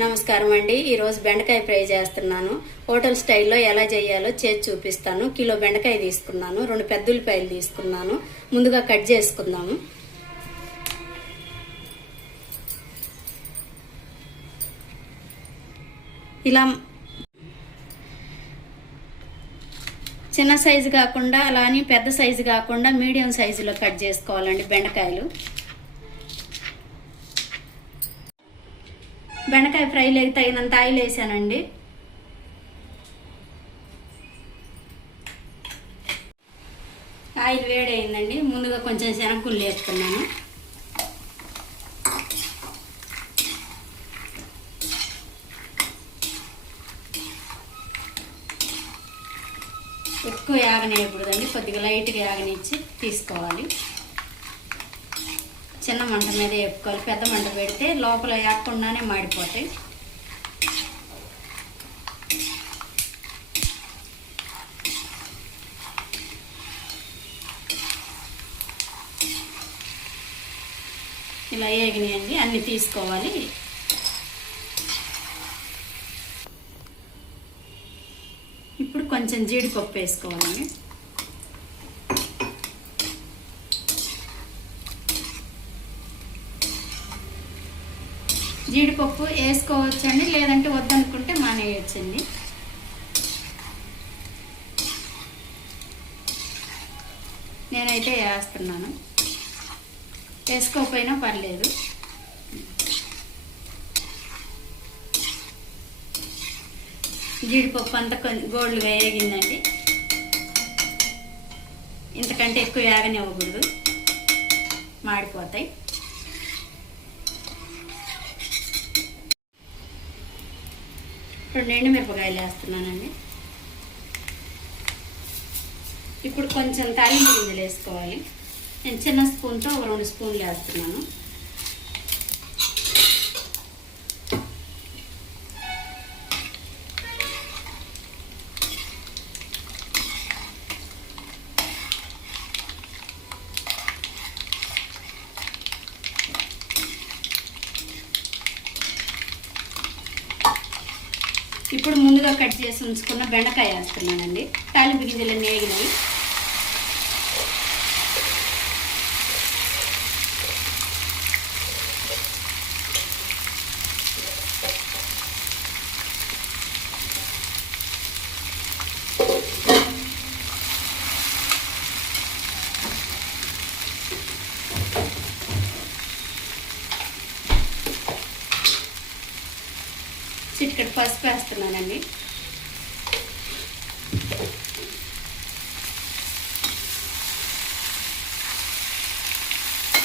నమస్కారం అండి. ఈరోజు బెండకాయ ఫ్రై చేస్తున్నాను. హోటల్ స్టైల్లో ఎలా చేయాలో చేసి చూపిస్తాను. కిలో బెండకాయ తీసుకున్నాను, 2 పెద్ద ఉల్లిపాయలు తీసుకున్నాను. ముందుగా కట్ చేసుకుందాము. ఇలా చిన్న సైజు కాకుండా అలా అని పెద్ద సైజు కాకుండా మీడియం సైజులో కట్ చేసుకోవాలండి బెండకాయలు. బెండకాయ ఫ్రైలోకి తగినంత ఆయిల్ వేసానండి. ఆయిల్ వేడైందండి. ముందుగా కొంచెం శనగగుళ్ళు వేసుకున్నాను. ఎక్కువ యాగనేయకూడదండి, కొద్దిగా లైట్గా యాగనిచ్చి తీసుకోవాలి. చిన్న మంట మీద వేపుకోవాలి. పెద్ద మంట పెడితే లోపల వేయకుండానే మాడిపోతాయి. ఇలా వేగినాయండి, అన్నీ తీసుకోవాలి. ఇప్పుడు కొంచెం జీడిపప్పు వేసుకోవాలండి. జీడిపప్పు వేసుకోవచ్చండి, లేదంటే వద్దనుకుంటే మానేయచ్చండి. నేనైతే వేస్తున్నాను, వేసుకోకపోయినా పర్లేదు. జీడిపప్పు అంతా గోల్డ్గా వేగిందండి. ఇంతకంటే ఎక్కువ వేగనివ్వకూడదు, మాడిపోతాయి. ఇప్పుడు ఎండుమిరపకాయలు వేస్తున్నానండి. ఇప్పుడు కొంచెం తాలింపు గింజలు వేసుకోవాలి. నేను చిన్న స్పూన్తో 2 స్పూన్లు వేస్తున్నాను. ఇప్పుడు ముందుగా కట్ చేసి ఉంచుకున్న బెండకాయ వేస్తున్నానండి. తాలింపు గింజలు వేగినవి. చిటికెడు పసుపు వేస్తున్నానండి.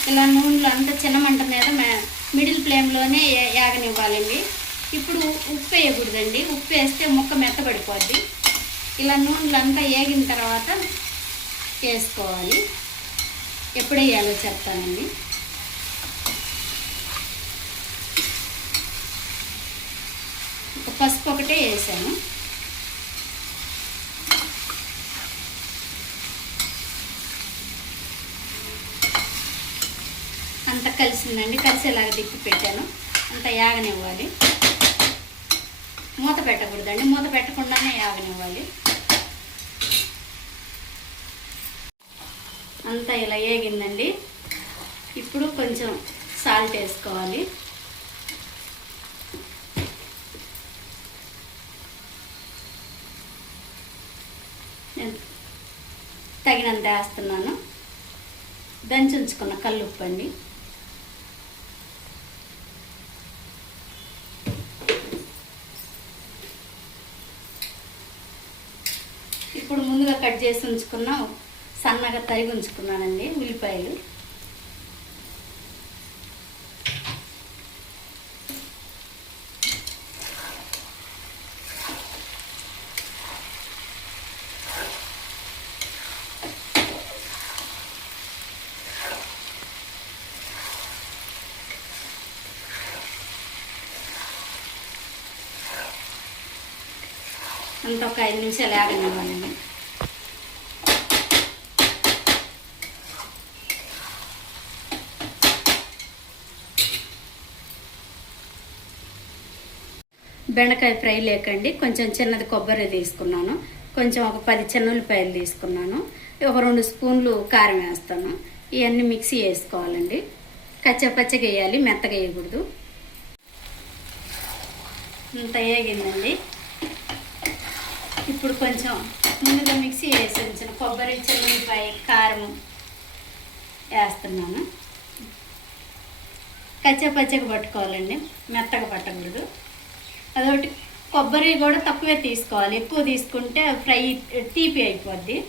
ఇలా నూనెలో అంతా చిన్న మంట మీద మిడిల్ ఫ్లేమ్లోనే యాగనివ్వాలండి. ఇప్పుడు ఉప్పు వేయకూడదండి, ఉప్పు వేస్తే ముక్క మెత్తబడిపోద్ది. ఇలా నూనెలో అంతా వేగిన తర్వాత వేసుకోవాలి. ఎప్పుడు వేయాలో చెప్తానండి. పసుపు ఒకటే వేసాను. అంత కలిసిందండి, కలిసేలాగా తిప్పి పెట్టాను. అంత యాగనివ్వాలి. మూత పెట్టకూడదండి, మూత పెట్టకుండానే యాగనివ్వాలి. అంతా ఇలా వేగిందండి. ఇప్పుడు కొంచెం సాల్ట్ వేసుకోవాలి. తగినంత వేస్తున్నాను. దంచి ఉంచుకున్న కల్లుప్పు అండి. ఇప్పుడు ముందుగా కట్ చేసి ఉంచుకున్న సన్నగా తరిగి ఉంచుకున్నానండి ఉల్లిపాయలు. అంత ఒక 5 నిమిషాలు ఆగనివ్వాలండి. బెండకాయ ఫ్రై లేకండి కొంచెం చిన్నది కొబ్బరి తీసుకున్నాను, కొంచెం ఒక 10 చిన్న ఉల్లిపాయలు తీసుకున్నాను, ఒక 2 స్పూన్లు కారం వేస్తాను. ఇవన్నీ మిక్సీ వేసుకోవాలండి. కచ్చపచ్చగా వేయాలి, మెత్తగా వేయకూడదు. ఇంత వేగిందండి. ఇప్పుడు కొంచెం ముందుగా మిక్సీ వేసి ఉంచిన కొబ్బరి, చిన్న ఉల్లిపాయ, కారం వేస్తున్నాను. కచ్చపచ్చగా పట్టుకోవాలండి, మెత్తగా పట్టకూడదు. అదొకటి కొబ్బరి కూడా తక్కువే తీసుకోవాలి, ఎక్కువ తీసుకుంటే ఫ్రై తీపి అయిపోద్ది.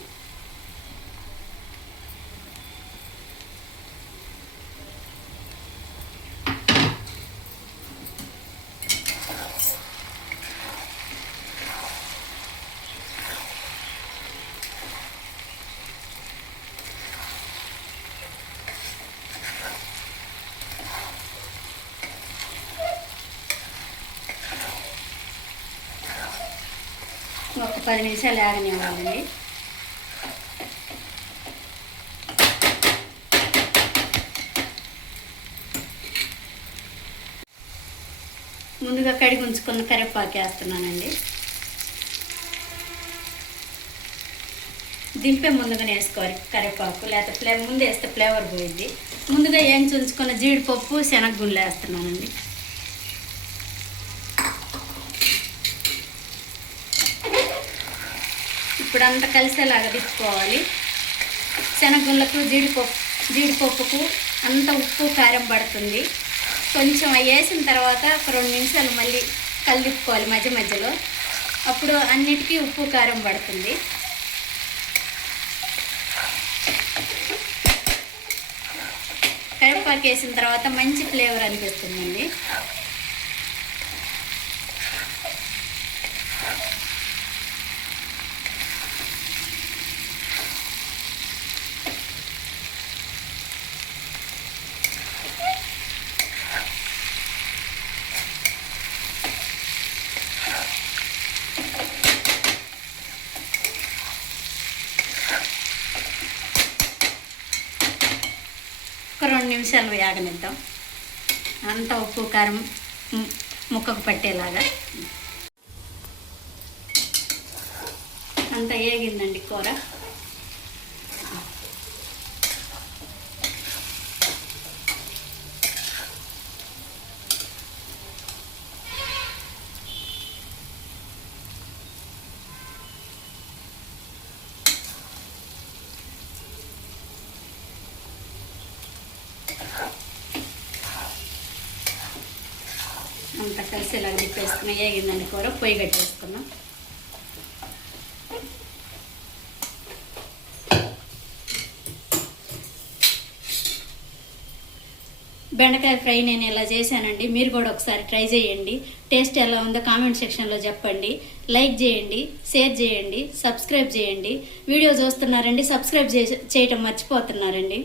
ఒక 10 నిమిషాలు ఆగనివ్వాలండి. ముందుగా కడిగి ఉంచుకున్న కరివేపాకు వేస్తున్నానండి. దింపే ముందుగానే వేసుకోవాలి కరివేపాకు, లేకపోతే ముందు వేస్తే ఫ్లేవర్ పోయింది. ముందుగా వేయించి ఉంచుకున్న జీడిపప్పు, శనగగుండ్లు వేస్తున్నానండి. ఇప్పుడు అంతా కలిసేలాగా తిప్పుకోవాలి. శనగగుండ్లకు జీడిపప్పుకు అంత ఉప్పు కారం పడుతుంది. కొంచెం వేసిన తర్వాత ఒక 2 నిమిషాలు మళ్ళీ కలిపుకోవాలి మధ్య మధ్యలో. అప్పుడు అన్నిటికీ ఉప్పు కారం పడుతుంది. కరివేపాకు వేసిన తర్వాత మంచి ఫ్లేవర్ అనిపిస్తుందండి. ఒక 2 నిమిషాలు వేగనిద్దాం, అంతా ఉప్పు కారం ముక్కకు పట్టేలాగా. అంతా వేగిందండి కూర. అంతా కలిసేలాగా తిప్పేసుకున్నాం. వేగిందండి కూర, పొయ్యి కట్టేసుకున్నాం. బెండకాయ ఫ్రై నేను ఇలా చేశానండి. మీరు కూడా ఒకసారి ట్రై చేయండి. టేస్ట్ ఎలా ఉందో కామెంట్ సెక్షన్లో చెప్పండి. లైక్ చేయండి, షేర్ చేయండి, సబ్స్క్రైబ్ చేయండి. వీడియో చూస్తున్నారండి, సబ్స్క్రైబ్ చేయటం మర్చిపోతున్నారండి.